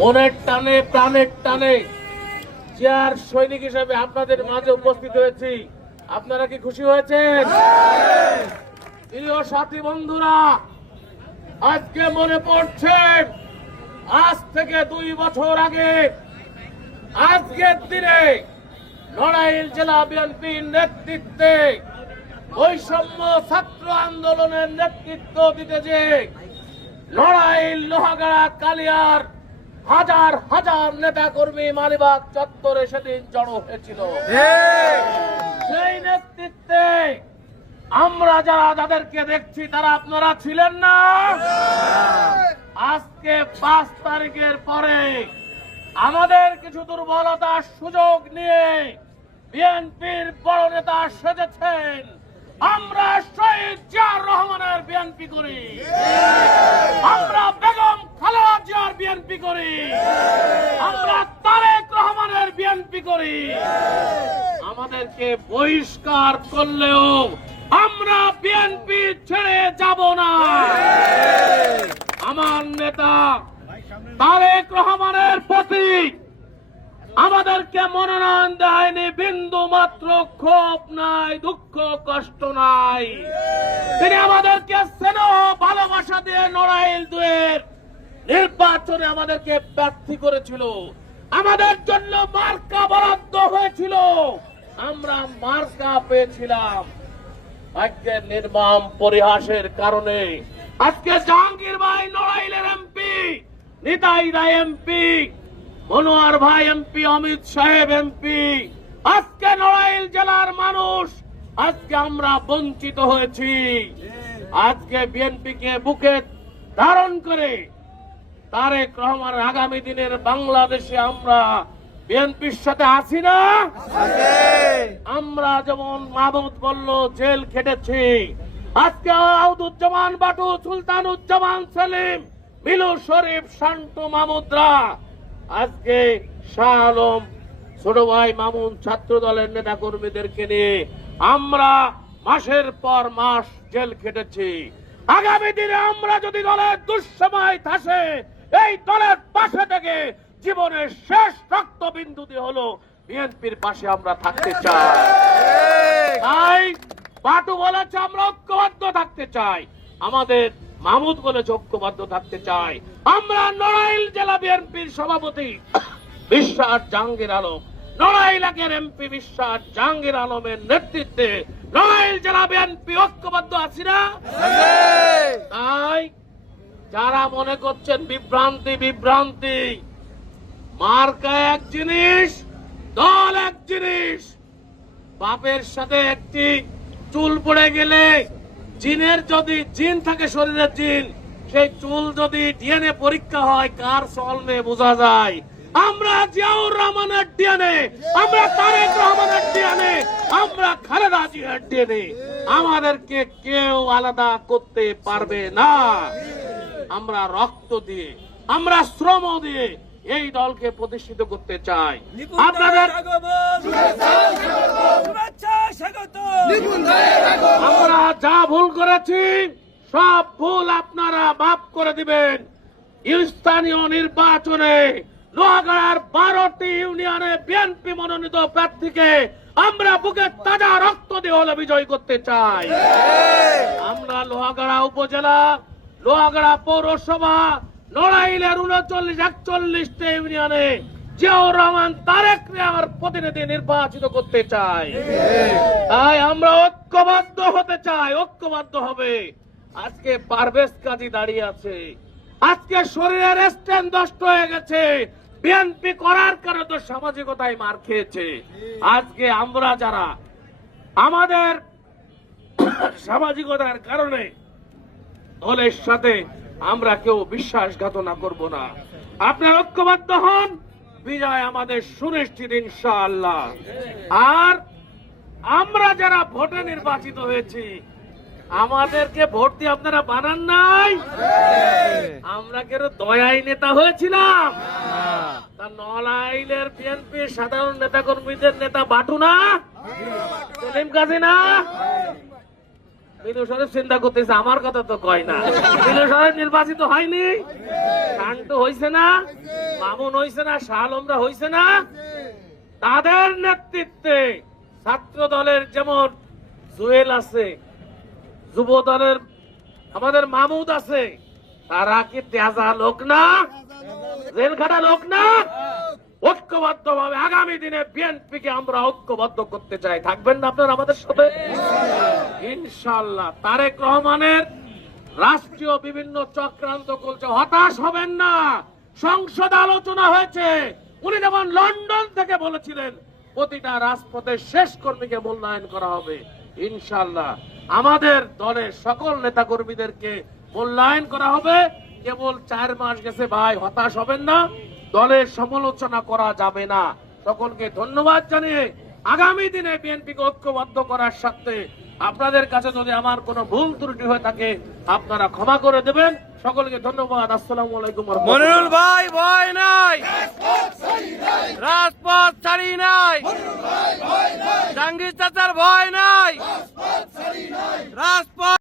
মনের টানে প্রাণের টানে চেয়ার সৈনিক হিসেবে আপনাদের মাঝে উপস্থিত হয়েছি। আপনারা কি খুশি হয়েছেন? প্রিয় সাথী বন্ধুরা, আজকে মনে পড়ছে আজ থেকে 2 বছর আগে আজকের দিনে নড়াইল জেলা বিএনপির নেতৃত্বে বৈষম্য ছাত্র আন্দোলনের নেতৃত্ব দিতে যে নড়াইল লোহাগাড়া কালিয়ার হাজার হাজার নেতা কর্মী মালিবাগ চত্বরে সেদিন জড়ো হয়েছিল। সেই নেতৃত্বে আমরা যাদেরকে দেখছি তারা আপনারা ছিলেন না। আজকে 5 তারিখের পরে আমাদের কিছু দুর্বলতার সুযোগ নিয়ে বিএনপির বড় নেতা সেজেছেন। আমরা শহীদ জিয়াউর রহমানের বিএনপি করি, আমরা বেগম খালেদা জিয়ার বিএনপি করি, আমরা তারেক রহমানের বিএনপি করি। আমাদেরকে বহিষ্কার করলেও আমরা বিএনপি ছেড়ে যাব না। আমার নেতা তারেক রহমানের প্রতি আমাদেরকে মনোনয়ন দেয়নি, বিন্দু মাত্র ক্ষোভ নাই, দুঃখ কষ্ট নাই। তিনি আমাদেরকে স্নেহ ভালোবাসা দিয়ে নড়াইল 2-এর নির্বাচনে আমাদেরকে প্রার্থী করেছিল। আমাদের জন্য মার্কা বরাদ্দ হয়েছিল, আমরা মার্কা পেয়েছিলাম। ভাগ্যের নির্মম পরিহাসের কারণে আজকে জাহাঙ্গীর ভাই নড়াইলের এমপি, নিতাই রায় এমপি, মনোয়ার ভাই এমপি, অমিত সাহেব এমপি, আজকে নড়াইল জেলার মানুষ আজকে আমরা বঞ্চিত হয়েছি। আজকে বিএনপি কে বুকে ধারণ করে তারেক রহমান আগামী দিনের বাংলাদেশে আমরা বিএনপির সাথে আছি না। আমরা যেমন মাহমুদ বলল জেল খেটেছি, আজকে আউদুজ্জামান বাটু, সুলতানুজ্জামান সেলিম, মিলু শরীফ, শান্তু মাহমুদরা, আজকে শাহ আলম, ছোট ভাই মামুন, ছাত্র দলের নেতা কর্মীদেরকে নিয়ে আমরা মাসের পর মাস জেল খেটেছি। আগামী দিনে আমরা যদি দলের দুঃসময় থাকে, এই দলের পাশে থেকে জীবনের শেষ রক্তবিন্দু দিয়ে হলো বিএনপির পাশে আমরা থাকতে চাই। তাই বাটু বলেছে আমরা ঐক্যবদ্ধ থাকতে চাই, আমাদের মাহমুদ বলেছে ঐক্যবদ্ধ থাকতে চাই। আমরা নড়াইল জেলা বিএনপির সভাপতি বিশ্বাস জাহাঙ্গীর আলম, নড়াইল আগের এমপি বিশ্বাস জাহাঙ্গীর আলমের নেতৃত্বে নড়াইল জেলা বিএনপি ঐক্যবদ্ধ আছি না। তাই যারা মনে করছেন বিভ্রান্তি, মার্কা এক জিনিস, দল এক জিনিস। বাপের সাথে একটি চুল পড়ে গেলে জিনের যদি জিন থাকে, শরীরের জিন, সেই চুল যদি ডিএনএ পরীক্ষা হয় কার সলমে বোঝা যায়। আমরা জিয়াউর রহমানের ডিএনএ, আমরা তারেক রহমানের ডিএনএ, আমরা খালেদা জিয়ার ডিএনএ, আমাদেরকে কেউ আলাদা করতে পারবে না। আমরা রক্ত দিয়ে, আমরা শ্রম দিয়ে এই দলকে প্রতিষ্ঠিত করতে চাই। আপনাদের আমরা যা ভুল করেছি সব ভুল আপনারা মাফ করে দিবেন। স্থানীয় নির্বাচনে লোহাগাড়ার 12টি ইউনিয়নে বিএনপি মনোনীত প্রার্থীকে আমরা বুকের তাজা রক্ত দিয়ে হলে বিজয় করতে চাই। আমরা লোহাগাড়া উপজেলা, লোহাগাড়া পৌরসভা, নড়াইলের 39-41টি ইউনিয়নে জিয়াউর রহমান তারেককে আমার প্রতিনিধি নির্বাচিত করতে চাই। তাই আমরা ঐক্যবদ্ধ হতে চাই, ঐক্যবদ্ধ হবে। আজকে পারভেজ কাজী দাঁড়িয়ে আছে, আজকে শরীরের স্ট্যান্ড নষ্ট হয়ে গেছে, বিএনপি করার কারণে তো সামাজিকতায় মার খেয়েছে। আজকে আমরা যারা আমাদের সামাজিকতার কারণে দলের সাথে আমরা কেউ বিশ্বাসঘাতনা করব না। আপনার ঐক্যবদ্ধ হন, বিজয় আমাদের সুনিশ্চিত ইনশাআল্লাহ। আর আমরা যারা ভোটে নির্বাচিত হয়েছি, আমাদেরকে ভোট দিয়ে আপনারা বানান নাই। আমরা কেন দয়াই নেতা হয়েছিলাম? তা নড়াইলের বিএনপির সাধারণ নেতা কর্মীদের নেতা বাটু না, সেলিম কাজী না, মিলু শরীফ চিন্তা করতেছে, আমার কথা তো কয় না। মিলু শরীফ নির্বাচিত হয়নি, শান্ত হয়েছে না। মামুন হইছে না, শাহ আলমরা হইছে না, তাদের নেতৃত্বে ছাত্র দলের যেমন জুয়েল আছে, যুব দলের আমাদের মাহমুদ আছে, তারা কি তেজা লোক না, জেলখাটা লোক না? ঐক্যবদ্ধ ভাবে আগামী দিনে বিএনপিকে আমরা ঐক্যবদ্ধ করতে চাই। থাকবেন না আপনারা আমাদের সাথে? ইনশাআল্লাহ। তারেক রহমানের রাষ্ট্রীয় বিভিন্ন চক্রান্ত চলছে, হতাশ হবেন না। সংসদে আলোচনা হয়েছে, উনি যেমন লন্ডন থেকে বলেছিলেন প্রতিটা রাজপথের শেষ কর্মীকে মূল্যায়ন করা হবে। ইনশাআল্লাহ আমাদের দলের সকল নেতা কর্মীদেরকে মূল্যায়ন করা হবে। কেবল 4 মাস গেছে ভাই, হতাশ হবেন না। দলের সমালোচনা করা যাবে না। সকলকে ধন্যবাদ জানিয়ে আগামী দিনে বিএনপিকে ঐক্যবদ্ধ করার সাথে আপনাদের কাছে যদি আমার কোনো ভুল ত্রুটি হয়ে থাকে আপনারা ক্ষমা করে দেবেন। সকলকে ধন্যবাদ। আসসালামু আলাইকুম। মনিরুল ভাই ভয় নাই, রাজপথ ছাড়ি নাই, জাহাঙ্গীর চাচার ভয় নাই, রাজপথ